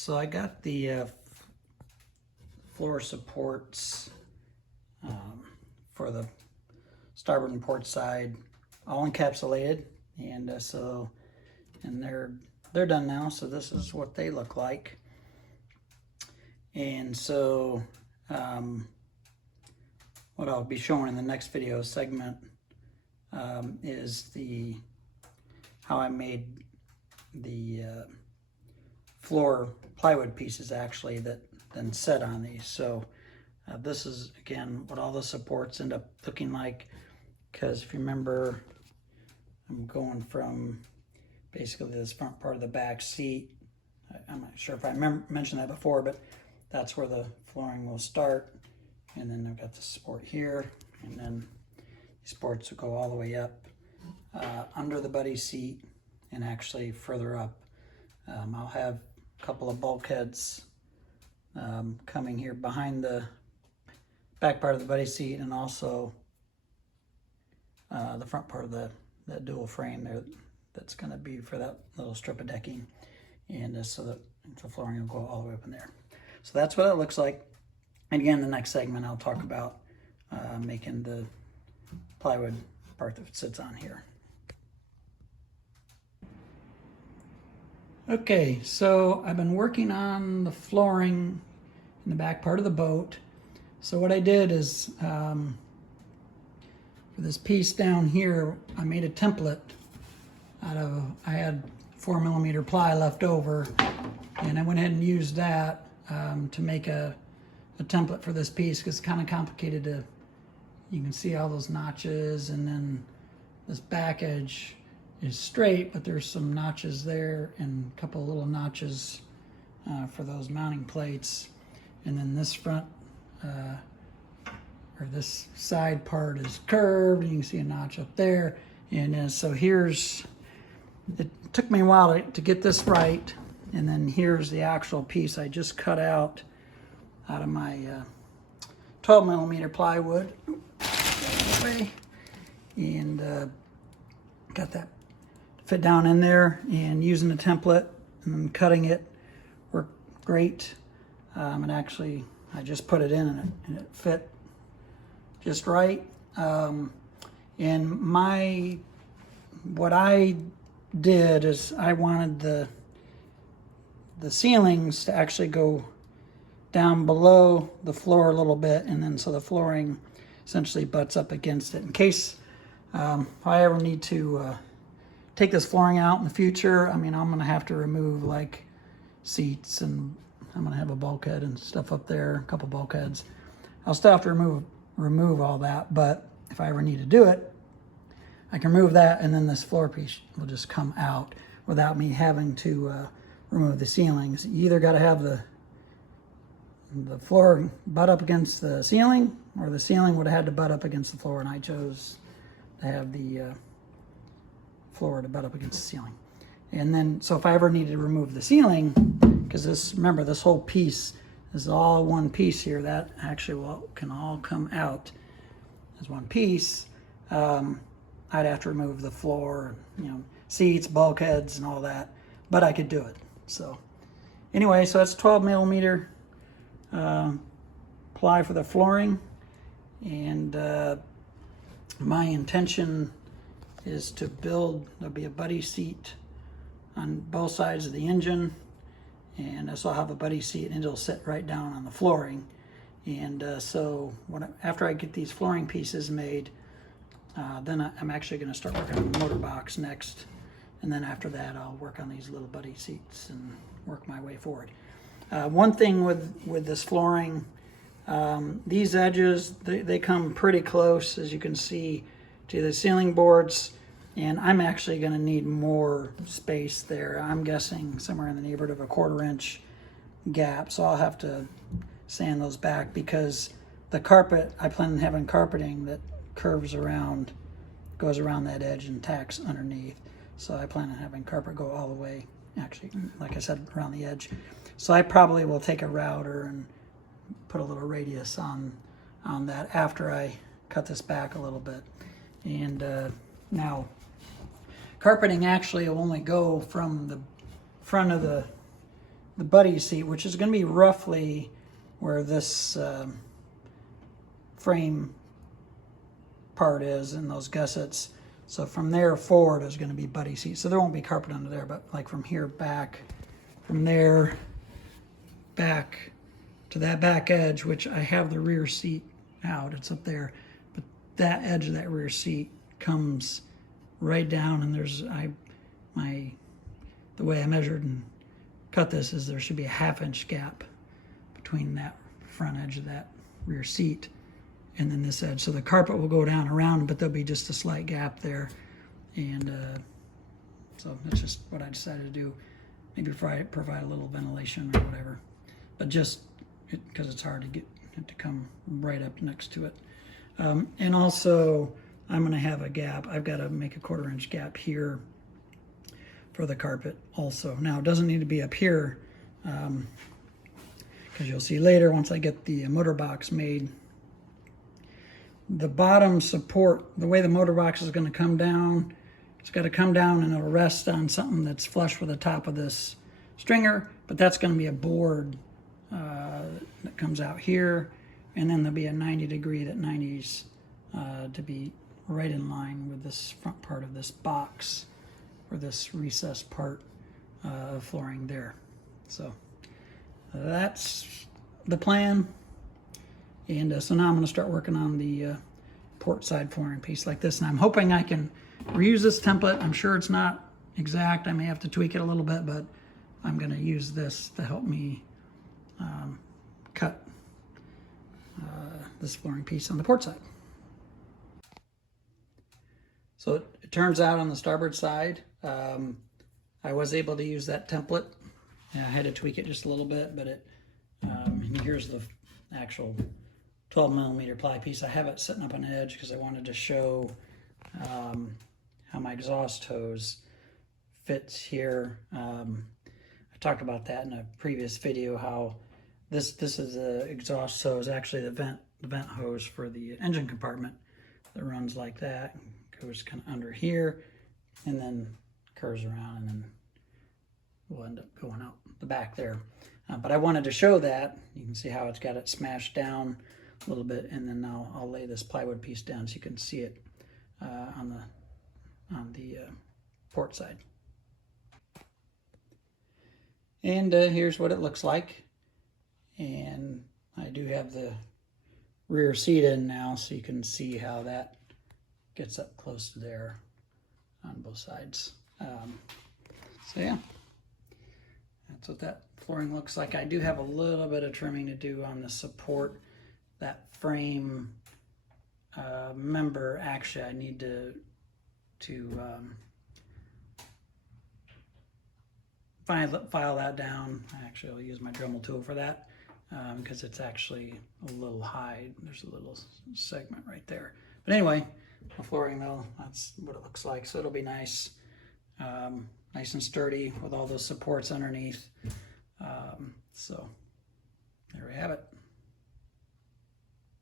So I got the floor supports for the starboard and port side all encapsulated, and they're done now. So this is what they look like. And so what I'll be showing in the next video segment is how I made the floor plywood pieces actually that then set on these. So this is again what all the supports end up looking like, because if you remember, I'm going from basically this front part of the back seat. I'm not sure if I mentioned that before, but that's where the flooring will start, and then I've got the support here, and then these supports will go all the way up under the buddy seat and actually further up. I'll have a couple of bulkheads coming here behind the back part of the buddy seat, and also the front part of that dual frame there that's going to be for that little strip of decking, and so that the flooring will go all the way up in there. So that's what it looks like. And again, the next segment I'll talk about making the plywood part that sits on here. Okay, so I've been working on the flooring in the back part of the boat. So what I did is for this piece down here, I made a template I had 4mm ply left over, and I went ahead and used that to make a template for this piece, because it's kind of complicated to, you can see all those notches, and then this back edge is straight, but there's some notches there and a couple of little notches for those mounting plates. And then this front, or this side part is curved, and you can see a notch up there. And so it took me a while to get this right. And then here's the actual piece I just cut out of my 12mm plywood. And got that fit down in there, and using a template and then cutting it worked great. And actually, I just put it in and it fit just right. And what I did is I wanted the ceilings to actually go down below the floor a little bit, and then so the flooring essentially butts up against it. In case if I ever need to take this flooring out in the future, I mean, I'm gonna have to remove like seats, and I'm gonna have a bulkhead and stuff up there, a couple bulkheads. I'll still have to remove all that, but if I ever need to do it, I can remove that, and then this floor piece will just come out without me having to remove the ceilings. You either got to have the floor butt up against the ceiling, or the ceiling would have had to butt up against the floor, and I chose to have the floor to butt up against the ceiling. And then, so if I ever needed to remove the ceiling, because remember, this whole piece is all one piece here, that actually can all come out as one piece. I'd have to remove the floor, seats, bulkheads, and all that, but I could do it. So anyway, so that's 12mm ply for the flooring, and my intention is to build, there'll be a buddy seat on both sides of the engine, and so I'll have a buddy seat, and it'll sit right down on the flooring. And so after I get these flooring pieces made, then I'm actually going to start working on the motor box next, and then after that I'll work on these little buddy seats and work my way forward. One thing with this flooring, these edges, they come pretty close, as you can see, to the ceiling boards, and I'm actually going to need more space there. I'm guessing somewhere in the neighborhood of a 1/4 inch gap, so I'll have to sand those back, because the carpet, I plan on having carpeting that curves around, goes around that edge and tacks underneath. So I plan on having carpet go all the way, actually, like I said, around the edge. So I probably will take a router and put a little radius on that after I cut this back a little bit. And now, carpeting actually will only go from the front of the the buddy seat, which is going to be roughly where this frame part is in those gussets. So from there forward is going to be buddy seat. So there won't be carpet under there, but like from here back, from there back to that back edge, which I have the rear seat out, it's up there, but that edge of that rear seat comes right down, and there's the way I measured and cut this is there should be a 1/2 inch gap between that front edge of that rear seat and then this edge. So the carpet will go down around, but there'll be just a slight gap there. And so that's just what I decided to do. Maybe provide a little ventilation or whatever, but just because it's hard to get it to come right up next to it. And also I'm going to have a gap. I've got to make a 1/4 inch gap here for the carpet also. Now it doesn't need to be up here, because you'll see later once I get the motor box made, the bottom support, the way the motor box is going to come down, it's got to come down and it'll rest on something that's flush with the top of this stringer, but that's going to be a board that comes out here, and then there'll be a 90 degree that 90s to be right in line with this front part of this box, or this recessed part of flooring there. So that's the plan. And so now I'm going to start working on the port side flooring piece like this. And I'm hoping I can reuse this template. I'm sure it's not exact. I may have to tweak it a little bit, but I'm going to use this to help me cut this flooring piece on the port side. So it turns out on the starboard side, I was able to use that template. Yeah, I had to tweak it just a little bit, but it here's the actual 12mm ply piece. I have it sitting up on edge because I wanted to show how my exhaust hose fits here. I talked about that in a previous video, how this is the exhaust hose, actually the vent hose for the engine compartment that runs like that, goes kind of under here, and then curves around, and then we'll end up going out the back there. But I wanted to show that. You can see how it's got it smashed down a little bit, and then now I'll lay this plywood piece down so you can see it on the port side. And here's what it looks like. And I do have the rear seat in now, so you can see how that gets up close to there on both sides. So yeah, that's what that flooring looks like. I do have a little bit of trimming to do on the support. That frame member, actually I need to file that down. Actually, I'll use my Dremel tool for that because it's actually a little high. There's a little segment right there. But anyway, the flooring though, that's what it looks like. So it'll be nice, nice and sturdy with all those supports underneath. So there we have it.